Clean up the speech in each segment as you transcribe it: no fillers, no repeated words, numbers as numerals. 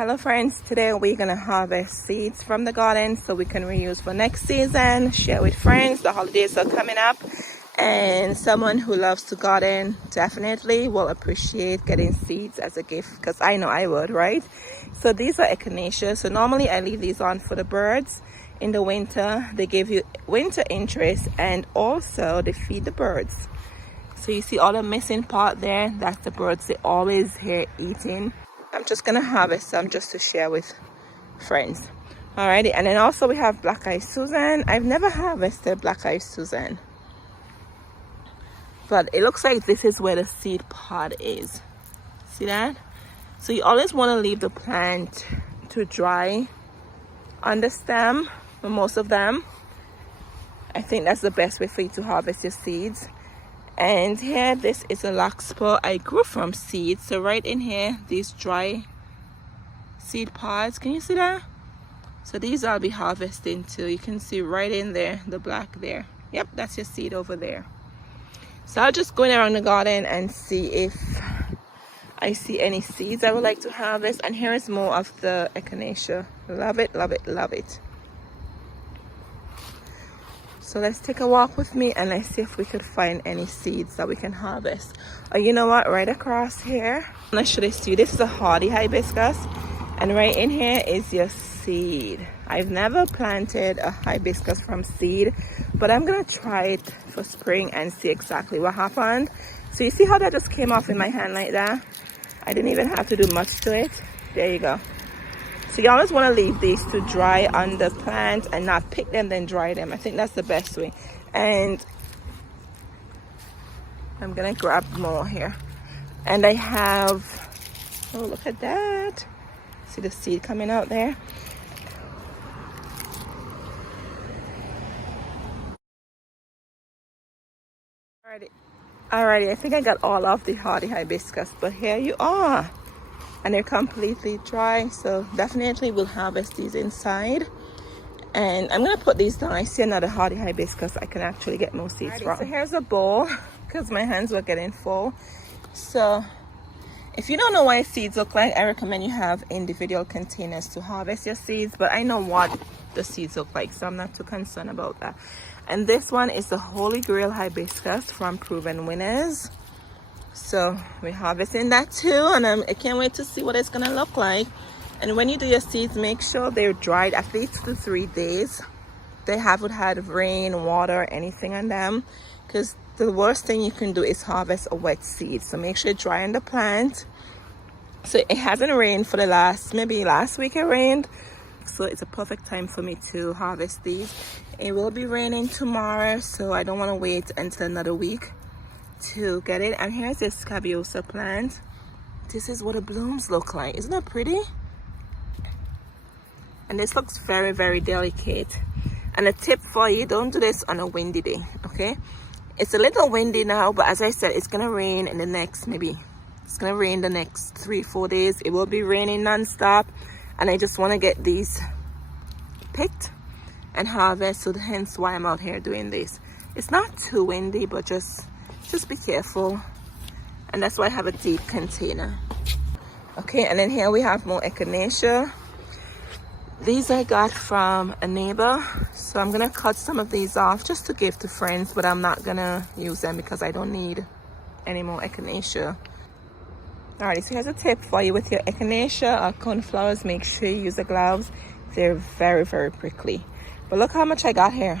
Hello friends, today we're gonna harvest seeds from the garden so we can reuse for next season, share with friends. The holidays are coming up and someone who loves to garden definitely will appreciate getting seeds as a gift, because I know I would, right? So these are Echinacea. So normally I leave these on for the birds. In the winter they give you winter interest and also they feed the birds. So you see all the missing part there, that's the birds. They always here eating. I'm just gonna harvest some just to share with friends. Alrighty, and then also we have Black Eyed Susan. I've never harvested Black Eyed Susan, but it looks like this is where the seed pod is. See that? So you always want to leave the plant to dry on the stem for most of them. I think that's the best way for you to harvest your seeds. And here, this is a larkspur I grew from seeds. So right in here, these dry seed pods, can you see that? So these I'll be harvesting too. You can see right in there, the black there. Yep, that's your seed over there. So I'll just go around the garden and see if I see any seeds I would like to harvest. And here is more of the Echinacea. Love it, love it, love it. So let's take a walk with me and let's see if we could find any seeds that we can harvest. Oh, you know what? Right across here, I'm gonna show this to you. This is a hardy hibiscus, and right in here is your seed. I've never planted a hibiscus from seed, but I'm gonna try it for spring and see exactly what happened. So you see how that just came off in my hand like that? I didn't even have to do much to it. There you go. So you always want to leave these to dry on the plant and not pick them then dry them. I think that's the best way. And I'm gonna grab more here. And I have, oh, look at that. See the seed coming out there? Alrighty, I think I got all of the hardy hibiscus, but here you are. And they're completely dry, so definitely we'll harvest these inside. And I'm gonna put these down. I see another hardy hibiscus I can actually get more seeds from. So here's a bowl, because my hands were getting full. So if you don't know what seeds look like, I recommend you have individual containers to harvest your seeds, but I know what the seeds look like, so I'm not too concerned about that. And this one is the Holy Grail hibiscus from Proven Winners. So we're harvesting that too, and I can't wait to see what it's gonna look like. And when you do your seeds, make sure they're dried at least 2 to 3 days. They haven't had rain, water, anything on them, because the worst thing you can do is harvest a wet seed. So make sure you dry on the plant. So it hasn't rained for the last week it rained, so it's a perfect time for me to harvest these. It will be raining tomorrow, so I don't want to wait until another week to get it. And here's this Scabiosa plant. This is what the blooms look like. Isn't that pretty? And this looks very, very delicate. And a tip for you, don't do this on a windy day, okay? It's a little windy now, but as I said, it's gonna rain in the next, it's gonna rain the next 3-4 days. It will be raining non-stop, and I just want to get these picked and harvest, so hence why I'm out here doing this. It's not too windy, but just be careful. And that's why I have a deep container. Okay, and then here we have more Echinacea. These I got from a neighbor, so I'm gonna cut some of these off just to give to friends, but I'm not gonna use them because I don't need any more Echinacea. Alright, so here's a tip for you with your Echinacea or coneflowers. Make sure you use the gloves. They're very, very prickly. But look how much I got here.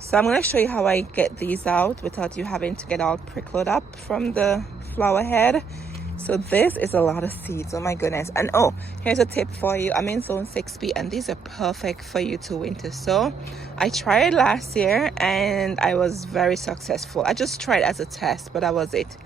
So I'm going to show you how I get these out without you having to get all prickled up from the flower head. So this is a lot of seeds, oh my goodness. And oh, here's a tip for you. I'm in zone 6B and these are perfect for you to winter sow. I tried last year and I was very successful. I just tried as a test, but that was it.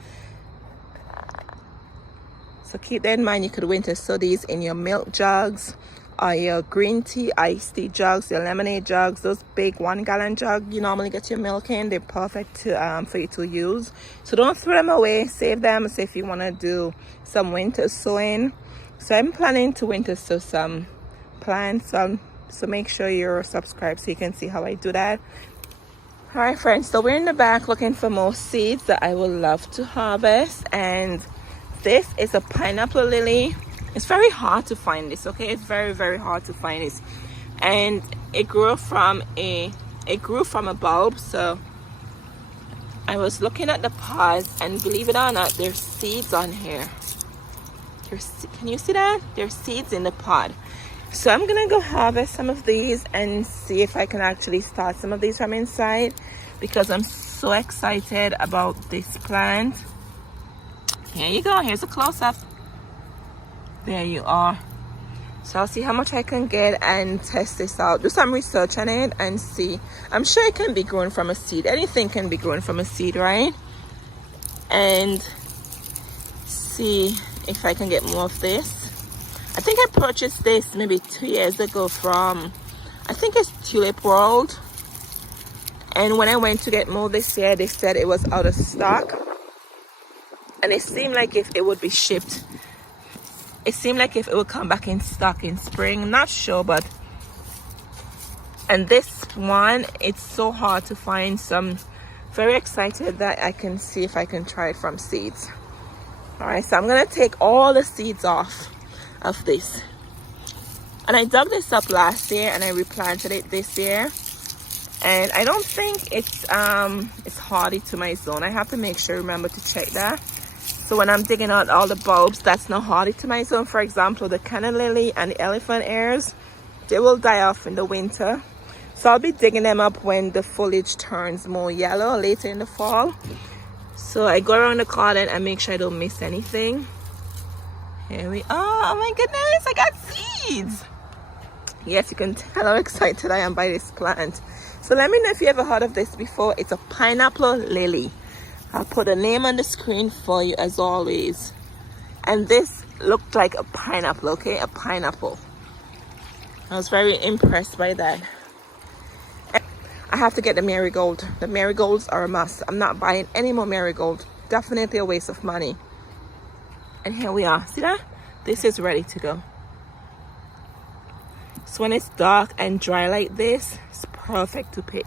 So keep that in mind. You could winter sow these in your milk jugs, or your green tea, iced tea jugs, your lemonade jugs, those big 1 gallon jugs you normally get your milk in. They're perfect to for you to use. So don't throw them away, save them. So if you want to do some winter sowing. So I'm planning to winter sow some plants, so make sure you're subscribed so you can see how I do that. All right friends, so we're in the back looking for more seeds that I would love to harvest. And this is a pineapple lily. It's very hard to find this, okay? It's very, very hard to find this. And it grew from a bulb. So I was looking at the pods, and believe it or not, there's seeds on here. Can you see that? There's seeds in the pod. So I'm gonna go harvest some of these and see if I can actually start some of these from inside, because I'm so excited about this plant. Here you go. Here's a close-up. There you are. So I'll see how much I can get and test this out, do some research on it and see. I'm sure it can be grown from a seed. Anything can be grown from a seed, right? And see if I can get more of this. I think I purchased this maybe 2 years ago from, I think it's Tulip World. And when I went to get more this year, they said it was out of stock. And it seemed like if it would be shipped, it seemed like if it would come back in stock in spring. I'm not sure, but. And this one, it's so hard to find. So I'm very excited that I can see if I can try it from seeds. All right, so I'm gonna take all the seeds off of this. And I dug this up last year and I replanted it this year. And I don't think it's hardy to my zone. I have to make sure, remember to check that. So when I'm digging out all the bulbs that's not hardy to my zone, for example, the Canna lily and the elephant ears, they will die off in the winter. So I'll be digging them up when the foliage turns more yellow later in the fall. So I go around the garden and make sure I don't miss anything. Here we are. Oh my goodness, I got seeds. Yes, you can tell how excited I am by this plant. So let me know if you ever heard of this before. It's a pineapple lily. I'll put a name on the screen for you as always. And this looked like a pineapple, okay? A pineapple. I was very impressed by that. I have to get the marigold. The marigolds are a must. I'm not buying any more marigold. Definitely a waste of money. And here we are. See that? This is ready to go. So when it's dark and dry like this, it's perfect to pick.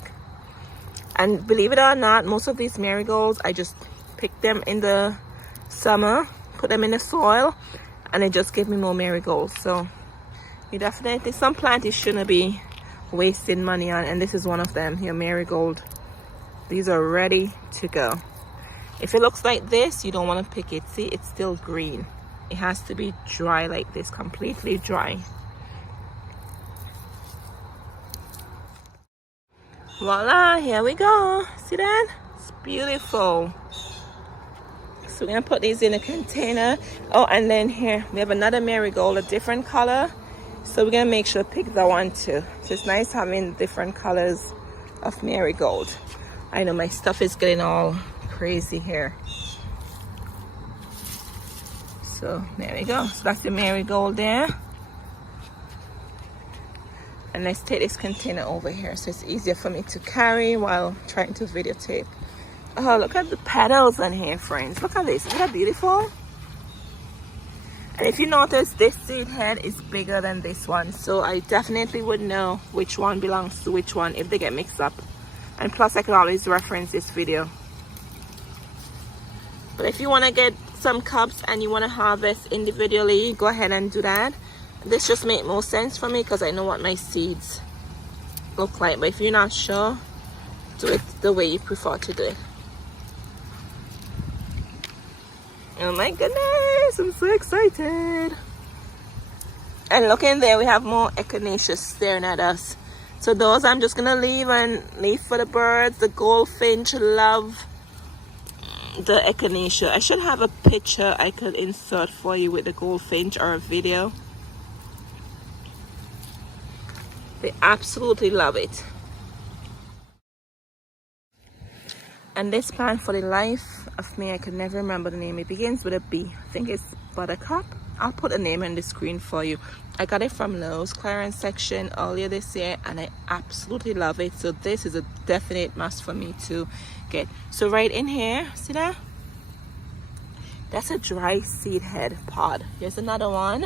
And believe it or not, most of these marigolds, I just pick them in the summer, put them in the soil, and it just gives me more marigolds. So you definitely, some plants you shouldn't be wasting money on, and this is one of them here, marigold. These are ready to go. If it looks like this, you don't want to pick it. See, it's still green. It has to be dry like this, completely dry. Voila, here we go. See that? It's beautiful. So we're gonna put these in a container. Oh, and then here we have another marigold, a different color. So we're gonna make sure to pick that one too. So it's nice having different colors of marigold. I know my stuff is getting all crazy here. So there we go. So that's the marigold there. And let's take this container over here so it's easier for me to carry while trying to videotape. Oh, look at the petals on here, friends. Look at this. Isn't that beautiful? And if you notice, this seed head is bigger than this one. So I definitely would know which one belongs to which one if they get mixed up. And plus, I can always reference this video. But if you want to get some cups and you want to harvest individually, go ahead and do that. This just makes more sense for me because I know what my seeds look like. But if you're not sure, do it the way you prefer to do it. Oh my goodness, I'm so excited. And look in there, we have more Echinacea staring at us. So those I'm just gonna leave and leave for the birds. The goldfinch love the Echinacea. I should have a picture I could insert for you with the goldfinch or a video. They absolutely love it. And this plant, for the life of me, I can never remember the name. It begins with a B. I think it's Buttercup. I'll put a name on the screen for you. I got it from Lowe's clearance section earlier this year and I absolutely love it. So this is a definite must for me to get. So right in here, see that? That's a dry seed head pod. Here's another one.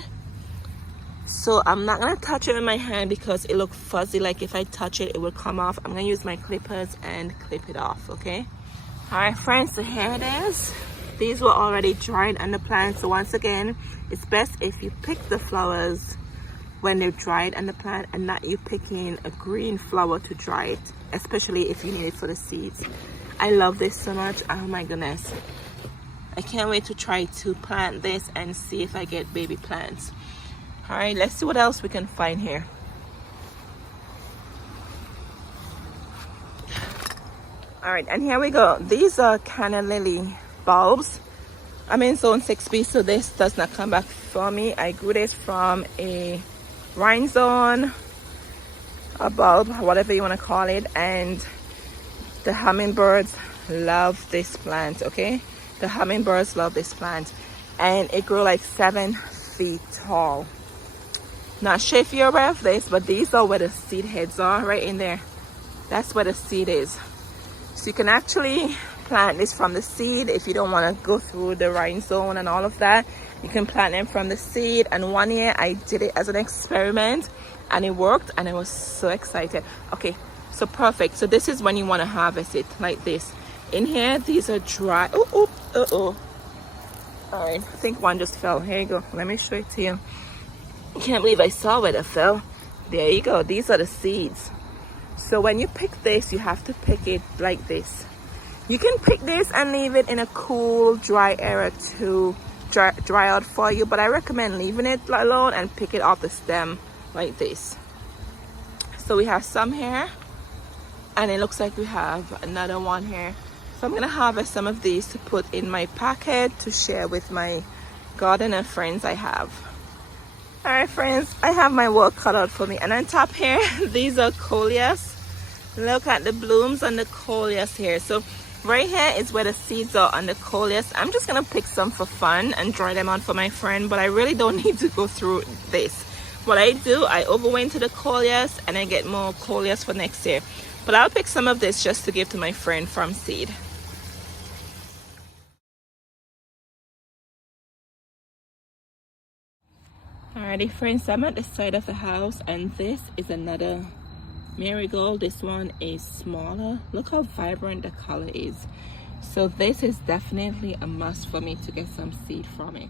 So I'm not gonna touch it with my hand because it looks fuzzy. Like if I touch it, it will come off. I'm gonna use my clippers and clip it off, okay? All right, friends, so here it is. These were already dried on the plant, so once again, it's best if you pick the flowers when they're dried on the plant and not you picking a green flower to dry it, especially if you need it for the seeds. I love this so much. Oh my goodness, I can't wait to try to plant this and see if I get baby plants. All right, let's see what else we can find here. All right, and here we go. These are Canna lily bulbs. I'm in zone 6B, so this does not come back for me. I grew this from a rhinestone, a bulb, whatever you want to call it, and the hummingbirds love this plant. Okay, the hummingbirds love this plant, and it grew like 7 feet tall. Not sure if you're aware of this, but these are where the seed heads are, right in there. That's where the seed is. So you can actually plant this from the seed if you don't want to go through the rhinestone and all of that. You can plant them from the seed, and one year I did it as an experiment and it worked, and I was so excited. Okay, so perfect. So this is when you want to harvest it, like this. In here, these are dry. All right, I think one just fell. Here you go, let me show it to you. I can't believe I saw where that fell. There you go, these are the seeds. So when you pick this, you have to pick it like this. You can pick this and leave it in a cool, dry area to dry out for you, but I recommend leaving it alone and pick it off the stem like this. So we have some here, and it looks like we have another one here. So I'm gonna harvest some of these to put in my packet to share with my gardener friends I have. All right, friends, I have my work cut out for me. And on top here, these are Coleus. Look at the blooms on the Coleus here. So right here is where the seeds are on the Coleus. I'm just gonna pick some for fun and dry them out for my friend, but I really don't need to go through this. What I do, I overwinter the Coleus and I get more Coleus for next year. But I'll pick some of this just to give to my friend from seed. Alrighty, friends, I'm at the side of the house, and this is another marigold. This one is smaller. Look how vibrant the color is. So this is definitely a must for me to get some seed from it.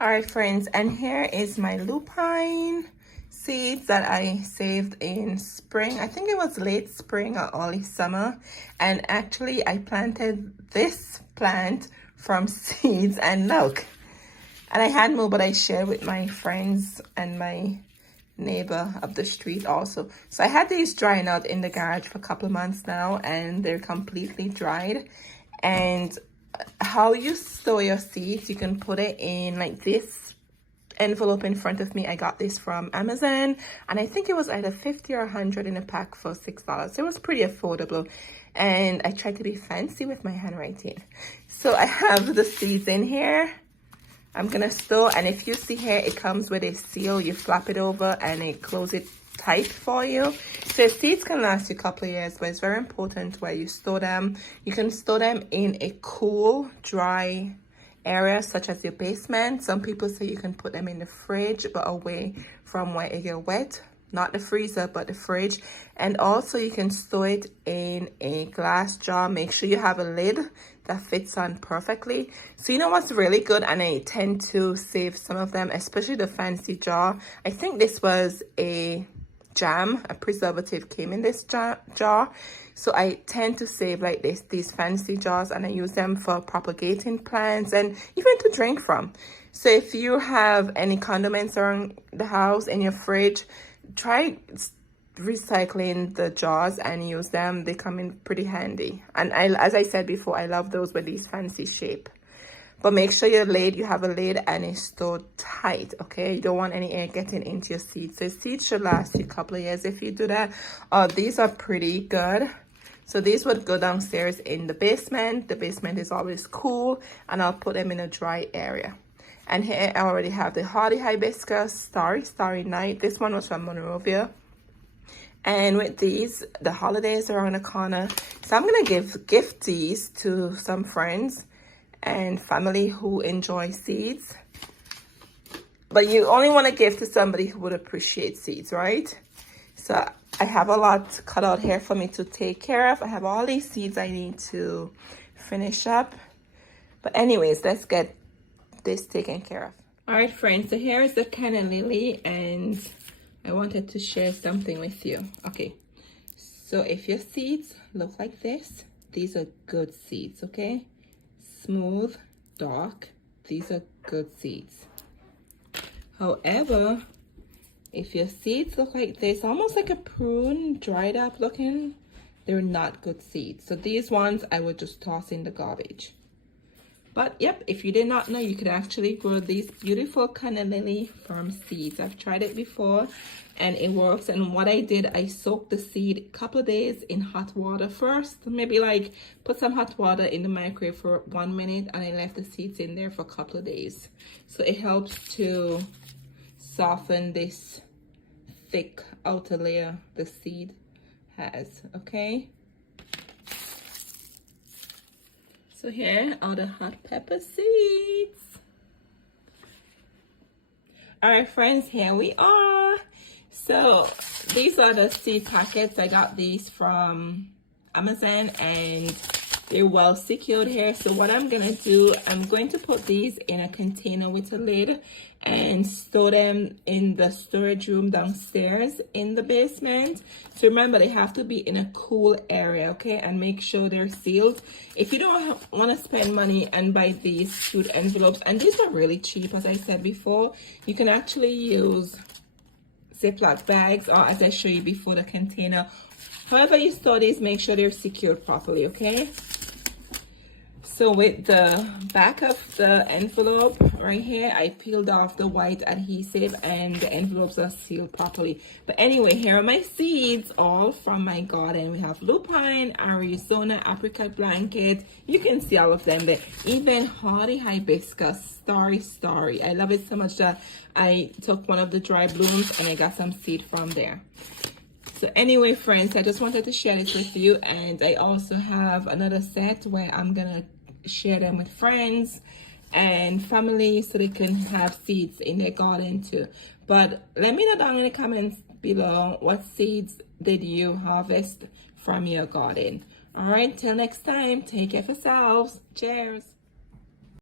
Alright, friends, and here is my lupine seeds that I saved in spring. I think it was late spring or early summer, and actually I planted this plant from seeds, and look, and I had more, but I shared with my friends and my neighbor up the street also. So I had these drying out in the garage for a couple of months now, and they're completely dried. And how you store your seeds, you can put it in like this envelope in front of me. I got this from Amazon, and I think it was either 50 or 100 in a pack for $6. It was pretty affordable, and I tried to be fancy with my handwriting. So I have the seeds in here. I'm gonna store, and if you see here, it comes with a seal. You flap it over and it closes it tight for you. So seeds can last you a couple of years, but it's very important where you store them. You can store them in a cool, dry area such as your basement. Some people say you can put them in the fridge, but away from where it get wet. Not the freezer, but the fridge. And also you can store it in a glass jar. Make sure you have a lid that fits on perfectly. So you know what's really good, and I tend to save some of them, especially the fancy jar. I think this was a jam, a preservative came in this jar. So I tend to save like this, these fancy jars, and I use them for propagating plants and even to drink from. So if you have any condiments around the house in your fridge, try recycling the jars and use them. They come in pretty handy. And as I said before, I love those with these fancy shape. But make sure your lid, you have a lid and it's stored tight, okay? You don't want any air getting into your seeds. So seeds should last you a couple of years if you do that. These are pretty good. So these would go downstairs in the basement. The basement is always cool, and I'll put them in a dry area. And here I already have the hardy hibiscus, starry night. This one was from Monrovia. And with these, the holidays are around the corner. So I'm gonna gift these to some friends and family who enjoy seeds. But you only want to give to somebody who would appreciate seeds, right? So I have a lot cut out here for me to take care of. I have all these seeds I need to finish up. But anyways, let's get this taken care of. All right, friends, so here is the Canna lily, and I wanted to share something with you. Okay, so if your seeds look like this, these are good seeds, okay? Smooth, dark, these are good seeds. However, if your seeds look like this, almost like a prune, dried up looking, they're not good seeds. So these ones I would just toss in the garbage. But yep, if you did not know, you could actually grow these beautiful Canna lily from seeds. I've tried it before and it works. And what I did, I soaked the seed a couple of days in hot water first. Maybe like put some hot water in the microwave for 1 minute, and I left the seeds in there for a couple of days. So it helps to soften this thick outer layer the seed has, okay? So here are the hot pepper seeds. All right, friends, here we are. So these are the seed packets. I got these from Amazon and they're well secured here. So what I'm gonna do, I'm going to put these in a container with a lid and store them in the storage room downstairs in the basement. So remember, they have to be in a cool area, okay? And make sure they're sealed. If you don't want to spend money and buy these food envelopes, and these are really cheap, as I said before, you can actually use Ziploc bags, or as I showed you before, the container. However you store these, make sure they're secured properly, okay? So with the back of the envelope right here, I peeled off the white adhesive and the envelopes are sealed properly. But anyway, here are my seeds, all from my garden. We have lupine, Arizona, apricot blanket. You can see all of them there. Even hardy hibiscus, starry. I love it so much that I took one of the dry blooms and I got some seed from there. So anyway, friends, I just wanted to share this with you. And I also have another set where I'm gonna share them with friends and family so they can have seeds in their garden too. But let me know down in the comments below, what seeds did you harvest from your garden? All right, till next time, take care of yourselves. Cheers.